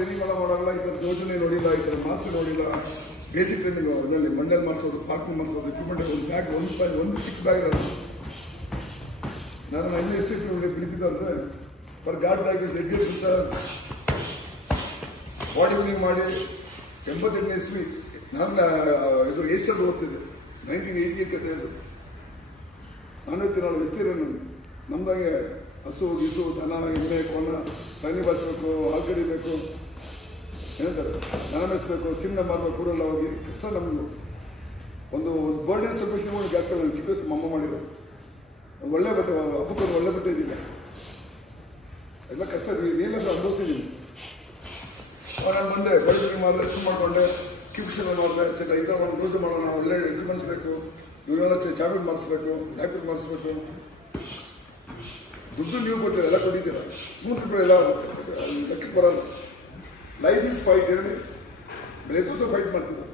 Training ಎಲ್ಲ ಮಾಡೋಲ್ಲ, ಈ ಥರ ಯೋಜನೆ ನೋಡಿಲ್ಲ, ಈ ಥರ ಮಾಸ್ಕ್ ನೋಡಿಲ್ಲ. ಬೇಸಿಕ್ ಟ್ರೈನಿಂಗ್ ಅದರಲ್ಲಿ ಮಂಡಲ್ ಮಾಡಿಸೋದು, ಪಾರ್ಕಿಂಗ್ ಮಾಡಿಸೋದು, ಎಕ್ವಿಪ್ಮೆಂಟ್ ಒಂದು ಬ್ಯಾಗ್, ಒಂದು 6 ಬ್ಯಾಗ್ ಇರೋದು. ನಾನು ಎಷ್ಟು ಬಿಡ್ತಿದ್ದೆ ಅಂದರೆ ಫಾರ್ ಗಾಡ್ ಬ್ಯಾಗ್ ಇಸ್ ಎಡ್ಯೂಸ್ ಬಾಡಿ ಬಿಲ್ಡಿಂಗ್ ಮಾಡಿ 88ನೇ ಇಸ್ವಿ ನಾನು ಇದು ಏಷ್ಯಾದ ಓದ್ತಿದ್ದೆ. 1988 ಕತೆ ಅದು. ನಾನು ವೆಜಿಟೇರಿಯನ್. ನಮ್ದಾಗೆ ಹಸು ಗಿಸು ದನ ಎಮ್ಮೆ ಕೋಣ ಸಗಣಿ ಬಾಚಬೇಕು, ಹಾಲು ಕರಿಬೇಕು, ಏನಂತಾರೆ ದನ ಮೇಯಿಸ್ಬೇಕು, ಸಿಂಹ ಮಾಡಬೇಕು, ಊರೆಲ್ಲ ಹೋಗಿ ಕಷ್ಟ. ನಮಗೂ ಒಂದು ಬರ್ಡೇ ಸೆಲೆಬ್ರೇಷನ್ ಮಾಡಿ ಜಾಸ್ತಿ ನಾನು ಚಿಕ್ಕ ವಯಸ್ಸು ಅಮ್ಮ ಮಾಡಿದ್ರು. ಒಳ್ಳೆ ಬಟ್ಟೆ ಹಬ್ಬಕ್ಕೆ ಒಂದು ಒಳ್ಳೆ ಬಟ್ಟೆ ಇದ್ದಿಲ್ಲ, ಎಲ್ಲ ಕಷ್ಟ ನೀಲೆಲ್ಲ ಅನುಭವಿಸಿದ್ದೀನಿ. ನಾನು ಬಂದೆ ಬೆಳಗ್ಗೆ ಮಾಡಿದೆ, ಹೆಸರು ಮಾಡಿಕೊಂಡೆ, ಕ್ಯೂಕ್ಷನ್ ಮಾಡಿದೆ. ಸೆಟ್ ಐದು ಒಂದು ಯೂಸ್ ಮಾಡೋಣ, ಒಳ್ಳೆ ಎಕ್ವಿಪ್ಮೆಂಟ್ಸ್ ಬೇಕು, ಇವರೆಲ್ಲ ಚಾಬಿಟ್ ಮಾಡಿಸ್ಬೇಕು, ಲ್ಯಾಪ್ಟಾಪ್ ಮಾಡಿಸ್ಬೇಕು. ದುಡ್ಡು ನೀವು ಕೊಡ್ತೀರ, ಎಲ್ಲ ಕೊಟ್ಟಿದ್ದೀರ, ಸ್ಮೂತ್ ಎಲ್ಲ ಲೆಕ್ಕಕ್ಕೆ ಬರೋಲ್ಲ. ಲೈಫ್ ಈಸ್ ಫೈಟ್ ಹೇಳಿ ಬೆಳಗ್ಗೆ ಸಹ ಫೈಟ್ ಮಾಡ್ತಿದ್ದೆ.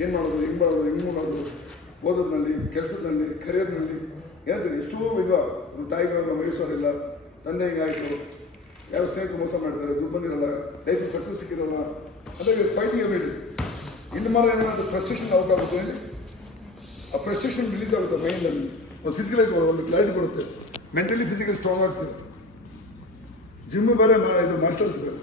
ಏನು ಮಾಡೋದು, ಹೆಂಗೆ ಮಾಡೋದು, ಓದೋದ್ರಲ್ಲಿ, ಕೆಲಸದಲ್ಲಿ, ಕರಿಯರ್ನಲ್ಲಿ ಹೇಳ್ತೀನಿ. ಎಷ್ಟೋ ವಿಧವ ತಾಯಿಗಳನ್ನ ವಯಸ್ಸೋರಿಲ್ಲ, ತಂದೆ ಹಿಂಗಾಯಿತು, ಯಾವ ಸ್ನೇಹಿತರು ಮೋಸ ಮಾಡ್ತಾರೆ, ದುಡ್ಡು ಬಂದಿರಲ್ಲ, ಲೈಫಿಗೆ ಸಕ್ಸಸ್ ಸಿಕ್ಕಿರಲ್ಲ. ಅದಾಗಿ ಫೈಟಿಂಗ್ ಎಬಿಲಿಟಿ. ಇನ್ನು ಮಾತ್ರ ಏನಾದ್ರು ಫ್ರಸ್ಟ್ರೇಷನ್ ಆಗುತ್ತೆ, ಆ ಫ್ರಸ್ಟ್ರೇಷನ್ ರಿಲೀಸ್ ಆಗುತ್ತೆ ಮೈಂಡಲ್ಲಿ. ಒಂದು ಫಿಸಿಕಲೈಸ್ ಒಂದು ಕ್ಲಾರಿಟಿ ಬರುತ್ತೆ, ಮೆಂಟಲಿ ಫಿಸಿಕಲಿ ಸ್ಟ್ರಾಂಗ್ ಆಗ್ತದೆ. ಜಿಮ್ ಬೇರೆ, ಇದು ಮಾಸ್ಟರ್ಸ್ ಬೇರೆ.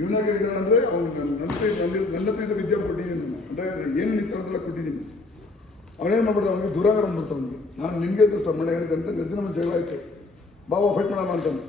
ಇವನಾಗೆ ಇದ್ದಾನೆ ಅಂದರೆ ಅವ್ನು ನನ್ನ ಹತ್ರ ವಿದ್ಯೆ ಕೊಟ್ಟಿದ್ದೀನಿ. ನಾನು ಅಂದರೆ ಏನು ನಿಂತಿರೋದೆಲ್ಲ ಕೊಟ್ಟಿದ್ದೀನಿ. ಅವನೇನು ಮಾಡ್ಬಿಡ್ತಾವೆ, ಅವನಿಗೆ ದೂರ ಮಾಡ್ಬಿಡ್ತಾವೆ. ಅವನಿಗೆ ನಾನು ನಿನಗೆ ಮನೆ ಏನಿದೆ ಅಂತ ನೆದ್ದಿನ ಜಗಳ ಆಯಿತು, ಬಾಬಾ ಫೈಟ್ ಮಾಡೋಣ ಅಂತಾನೆ.